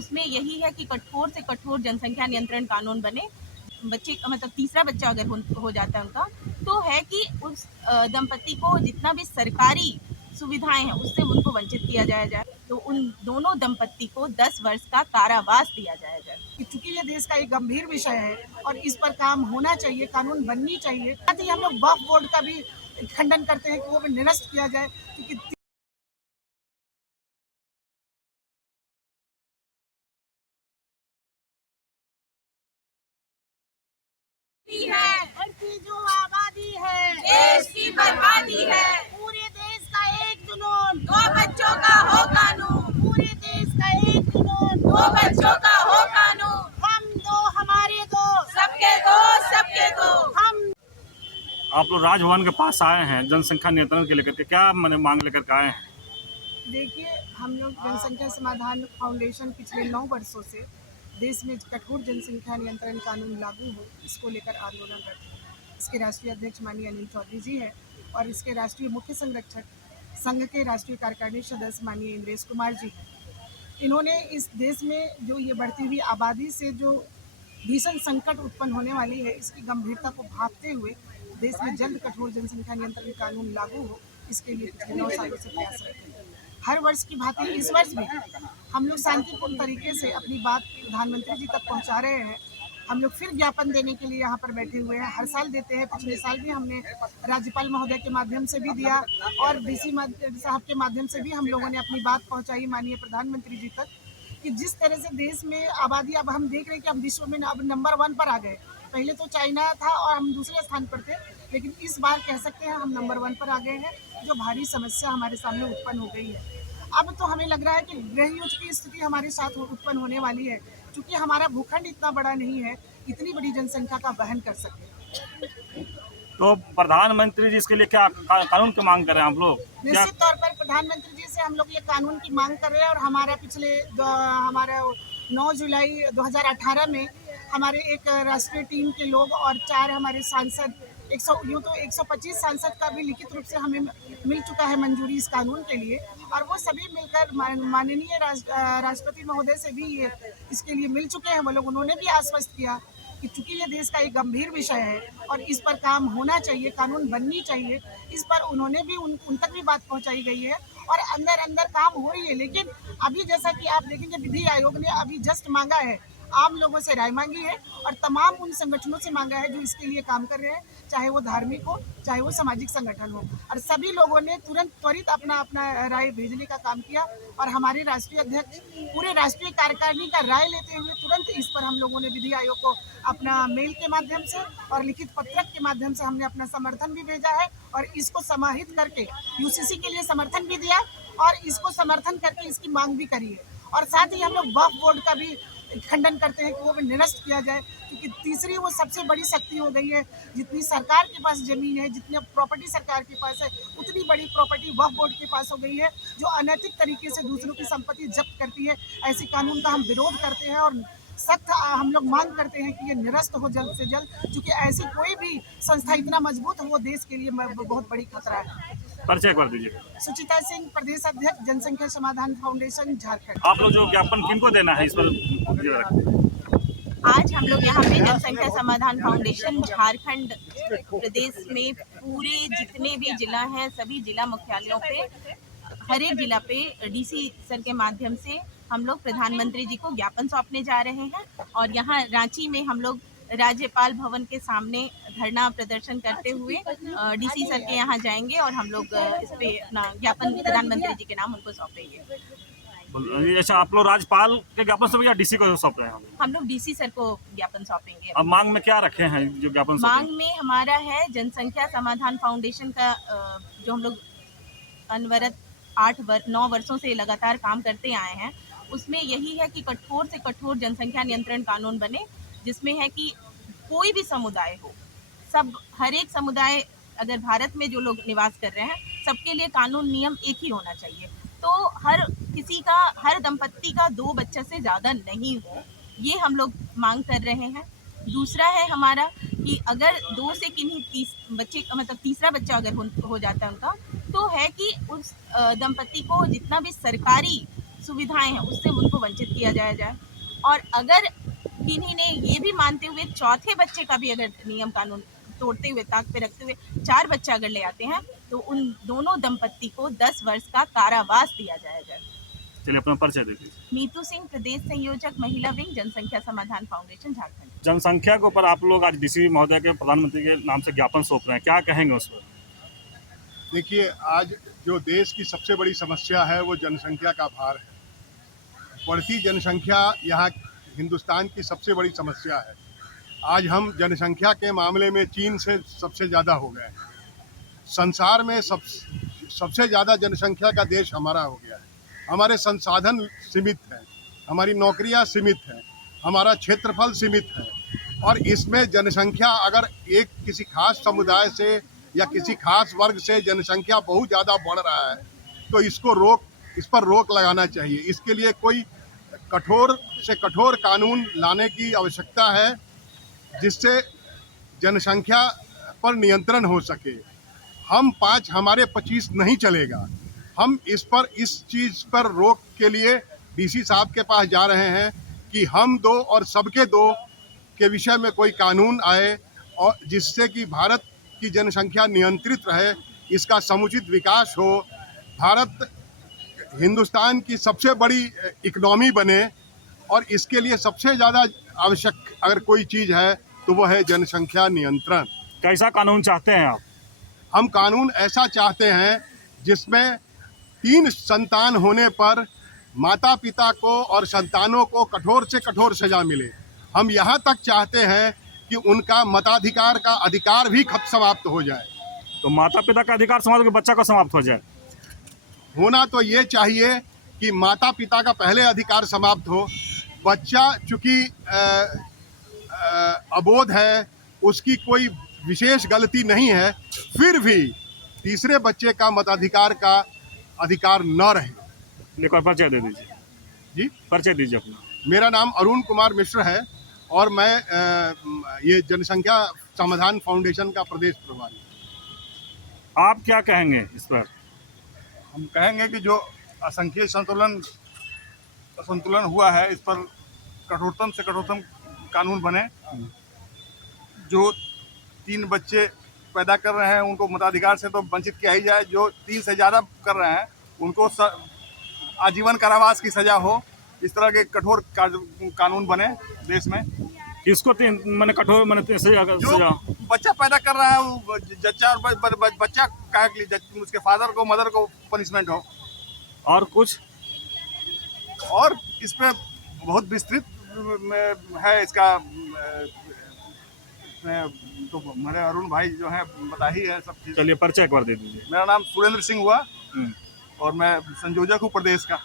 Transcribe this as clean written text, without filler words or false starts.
उसमें यही है कि कठोर से कठोर जनसंख्या नियंत्रण कानून बने। बच्चे मतलब तीसरा बच्चा अगर हो जाता है उनका, तो है कि उस दंपति को जितना भी सरकारी सुविधाएं हैं उससे उनको वंचित किया जाए, तो उन दोनों दंपति को 10 वर्ष का कारावास दिया जाए। चूंकि ये देश का एक गंभीर विषय है और इस पर काम होना चाहिए, कानून बननी चाहिए। साथ ही हम लोग वक्फ बोर्ड का भी खंडन करते हैं कि वो भी निरस्त किया जाए, क्योंकि की जो आबादी है देश की बर्बादी है। पूरे देश का एक जुनून, 2 बच्चों का हो कानून, पूरे देश का एक जुनून, 2 बच्चों का हो कानून। हम दो हमारे दो, सबके दो, सबके दो। हम। आप लोग राजभवन के पास आए हैं जनसंख्या नियंत्रण के लेकर के, क्या मैंने मांग लेकर के आए हैं? देखिए, हम लोग जनसंख्या समाधान फाउंडेशन पिछले 9 वर्षों से देश में कठोर जनसंख्या नियंत्रण कानून लागू हो, इसको लेकर आंदोलन करते हैं। इसके राष्ट्रीय अध्यक्ष माननीय अनिल चौधरी जी हैं और इसके राष्ट्रीय मुख्य संरक्षक संघ के राष्ट्रीय कार्यकारिणी सदस्य माननीय इंद्रेश कुमार जी हैं। इन्होंने इस देश में जो ये बढ़ती हुई आबादी से जो भीषण संकट उत्पन्न होने वाली है, इसकी गंभीरता को भांपते हुए देश में जल्द कठोर जनसंख्या नियंत्रण कानून लागू हो, इसके लिए पिछले 9 सालों से प्रयासरत हैं। हर वर्ष की भांति इस वर्ष भी हम लोग शांतिपूर्ण तरीके से अपनी बात प्रधानमंत्री जी तक पहुंचा रहे हैं। हम लोग फिर ज्ञापन देने के लिए यहाँ पर बैठे हुए हैं। हर साल देते हैं, पिछले साल भी हमने राज्यपाल महोदय के माध्यम से भी दिया और डीसी साहब के माध्यम से भी हम लोगों ने अपनी बात पहुँचाई माननीय प्रधानमंत्री जी तक, कि जिस तरह से देश में आबादी, अब हम देख रहे हैं कि हम विश्व में अब नंबर 1 पर आ गए। पहले तो चाइना था और हम दूसरे स्थान पर थे, लेकिन इस बार कह सकते हैं हम नंबर 1 पर आ गए हैं, जो भारी समस्या हमारे सामने उत्पन्न हो गई है। अब तो हमें लग रहा है कि गृह युद्ध की स्थिति हमारे साथ उत्पन्न होने वाली है, क्योंकि हमारा भूखंड इतना बड़ा नहीं है, इतनी बड़ी जनसंख्या का वहन कर सके। तो प्रधानमंत्री जी इसके लिए क्या कानून की मांग कर रहे हैं आप लोग? निश्चित तौर पर प्रधानमंत्री जी से हम लोग ये कानून की मांग कर रहे हैं और हमारा हमारा 9 जुलाई 2018 में हमारे एक राष्ट्रीय टीम के लोग और 4 हमारे सांसद, 125 सांसद का भी लिखित रूप से हमें मिल चुका है मंजूरी इस कानून के लिए, और वो सभी मिलकर माननीय राष्ट्रपति महोदय से भी ये इसके लिए मिल चुके हैं। वो लोग, उन्होंने भी आश्वस्त किया कि चूंकि ये देश का एक गंभीर विषय है और इस पर काम होना चाहिए, कानून बननी चाहिए, इस पर उन्होंने भी उन तक भी बात पहुंचाई गई है और अंदर अंदर काम हो रही है। लेकिन अभी जैसा कि आप देखेंगे, विधि आयोग ने अभी जस्ट मांगा है, आम लोगों से राय मांगी है और तमाम उन संगठनों से मांगा है जो इसके लिए काम कर रहे हैं, चाहे वो धार्मिक हो, चाहे वो सामाजिक संगठन हो, और सभी लोगों ने त्वरित अपना अपना राय भेजने का काम किया। और हमारे राष्ट्रीय अध्यक्ष पूरे राष्ट्रीय कार्यकारिणी का राय लेते हुए तुरंत इस पर हम लोगों ने विधि आयोग को अपना मेल के माध्यम से और लिखित पत्रक के माध्यम से हमने अपना समर्थन भी भेजा है और इसको समाहित करके यूसीसी के लिए समर्थन भी दिया और इसको समर्थन करके इसकी मांग भी करी है। और साथ ही हम लोग वक्फ बोर्ड का भी खंडन करते हैं कि वो भी निरस्त किया जाए, क्योंकि तीसरी वो सबसे बड़ी शक्ति हो गई है। जितनी सरकार के पास जमीन है, जितनी प्रॉपर्टी सरकार के पास है, उतनी बड़ी प्रॉपर्टी वक्फ बोर्ड के पास हो गई है, जो अनैतिक तरीके से दूसरों की संपत्ति जब्त करती है। ऐसे कानून का हम विरोध करते हैं और सख्त हम लोग मांग करते हैं कि ये निरस्त हो जल्द से जल्द, क्योंकि ऐसी कोई भी संस्था इतना मजबूत हो, वो देश के लिए बहुत बड़ी खतरा है। परिचय कर दीजिए। सुचिता सिंह, प्रदेश अध्यक्ष जनसंख्या समाधान फाउंडेशन, झारखंड। आप लोग जो ज्ञापन किनको देना है इस पर? आज हम लोग यहाँ पे जनसंख्या समाधान फाउंडेशन झारखंड प्रदेश में पूरे जितने भी जिला हैं, सभी जिला मुख्यालयों पे, हर एक जिला पे डीसी सर के माध्यम से हम लोग प्रधानमंत्री जी को ज्ञापन सौंपने जा रहे हैं। और यहाँ रांची में हम लोग राज्यपाल भवन के सामने धरना प्रदर्शन करते हुए डीसी सर के यहाँ जाएंगे और हम लोग इस पे अपना ज्ञापन प्रधानमंत्री जी के नाम उनको सौंपेंगे। अच्छा, आप लोग राज्यपाल के ज्ञापन सौंपे या डीसी को सौंप रहे हैं? हम लोग डीसी सर को ज्ञापन सौंपेंगे। अब मांग में क्या रखे हैं जो ज्ञापन? मांग में हमारा है जनसंख्या समाधान फाउंडेशन का जो हम लोग अनवरत 9 वर्षों से लगातार काम करते आए हैं, उसमें यही है कि कठोर से कठोर जनसंख्या नियंत्रण कानून बने, जिसमें है कि कोई भी समुदाय हो, सब हर एक समुदाय, अगर भारत में जो लोग निवास कर रहे हैं, सबके लिए कानून नियम एक ही होना चाहिए। तो हर दंपत्ति का 2 बच्चा से ज़्यादा नहीं हो, ये हम लोग मांग कर रहे हैं। दूसरा है हमारा कि अगर 2 से किन्हीं बच्चे मतलब तीसरा बच्चा अगर हो जाता है उनका, तो है कि उस दंपति को जितना भी सरकारी सुविधाएं हैं उससे उनको वंचित किया जाए। और अगर किन्हीं ने ये भी मानते हुए चौथे बच्चे का भी अगर नियम कानून तोड़ते हुए, ताक पे रखते हुए 4 बच्चे अगर ले आते हैं तो उन दोनों दंपत्ति को 10 वर्ष का कारावास दिया जाएगा। चलिए अपना परिचय दे दीजिए। नीतू सिंह, प्रदेश संयोजक, महिला विंग, जनसंख्या समाधान फाउंडेशन, झारखंड। जनसंख्या के ऊपर आप लोग आज डीसी महोदय के, प्रधानमंत्री के नाम से ज्ञापन सौंप रहे हैं, क्या कहेंगे उस पर? देखिए, आज जो देश की सबसे बड़ी समस्या है वो जनसंख्या का भार है। बढ़ती जनसंख्या यहाँ हिंदुस्तान की सबसे बड़ी समस्या है। आज हम जनसंख्या के मामले में चीन से सबसे ज़्यादा हो गए हैं। संसार में सबसे ज़्यादा जनसंख्या का देश हमारा हो गया है। हमारे संसाधन सीमित हैं, हमारी नौकरियां सीमित हैं, हमारा क्षेत्रफल सीमित है, और इसमें जनसंख्या अगर एक किसी खास समुदाय से या किसी खास वर्ग से जनसंख्या बहुत ज़्यादा बढ़ रहा है तो इस पर रोक लगाना चाहिए। इसके लिए कोई कठोर से कठोर कानून लाने की आवश्यकता है जिससे जनसंख्या पर नियंत्रण हो सके। हम 5 हमारे 25 नहीं चलेगा। हम इस चीज़ पर रोक के लिए डीसी साहब के पास जा रहे हैं कि हम 2 और सबके 2 के विषय में कोई कानून आए और जिससे कि भारत की जनसंख्या नियंत्रित रहे, इसका समुचित विकास हो, भारत हिंदुस्तान की सबसे बड़ी इकनॉमी बने, और इसके लिए सबसे ज़्यादा आवश्यक अगर कोई चीज़ है तो वो है जनसंख्या नियंत्रण। कैसा कानून चाहते हैं आप? हम कानून ऐसा चाहते हैं जिसमें 3 संतान होने पर माता पिता को और संतानों को कठोर से कठोर सजा मिले। हम यहाँ तक चाहते हैं कि उनका मताधिकार का अधिकार भी समाप्त हो जाए। तो माता पिता का अधिकार समाप्त हो, बच्चा का समाप्त हो जाए? होना तो ये चाहिए कि माता पिता का पहले अधिकार समाप्त हो। बच्चा चूँकि अबोध है, उसकी कोई विशेष गलती नहीं है, फिर भी तीसरे बच्चे का मताधिकार का अधिकार न रहे। एक बार परिचय दे दीजिए जी, परिचय दीजिए अपना। मेरा नाम अरुण कुमार मिश्र है और मैं ये जनसंख्या समाधान फाउंडेशन का प्रदेश प्रभारी। आप क्या कहेंगे इस पर? हम कहेंगे कि जो असंख्य असंतुलन हुआ है, इस पर कठोरतम से कठोरतम कानून बने। जो 3 बच्चे पैदा कर रहे हैं उनको मताधिकार से तो वंचित किया ही जाए, जो 3 से ज़्यादा कर रहे हैं उनको आजीवन कारावास की सज़ा हो। इस तरह के कठोर कानून बने देश में। किसको मैंने कठोर सजा? जो बच्चा पैदा कर रहा है वो जच्चा, और बच्चा का उसके फादर को, मदर को पनिशमेंट हो। और कुछ? और इस पे बहुत विस्तृत है इसका, तो हमारे अरुण भाई जो है बता ही है सब चीज़। चलिए परिचय एक बार दे दीजिए। मेरा नाम सुरेंद्र सिंह हुआ और मैं संयोजक हूँ प्रदेश का।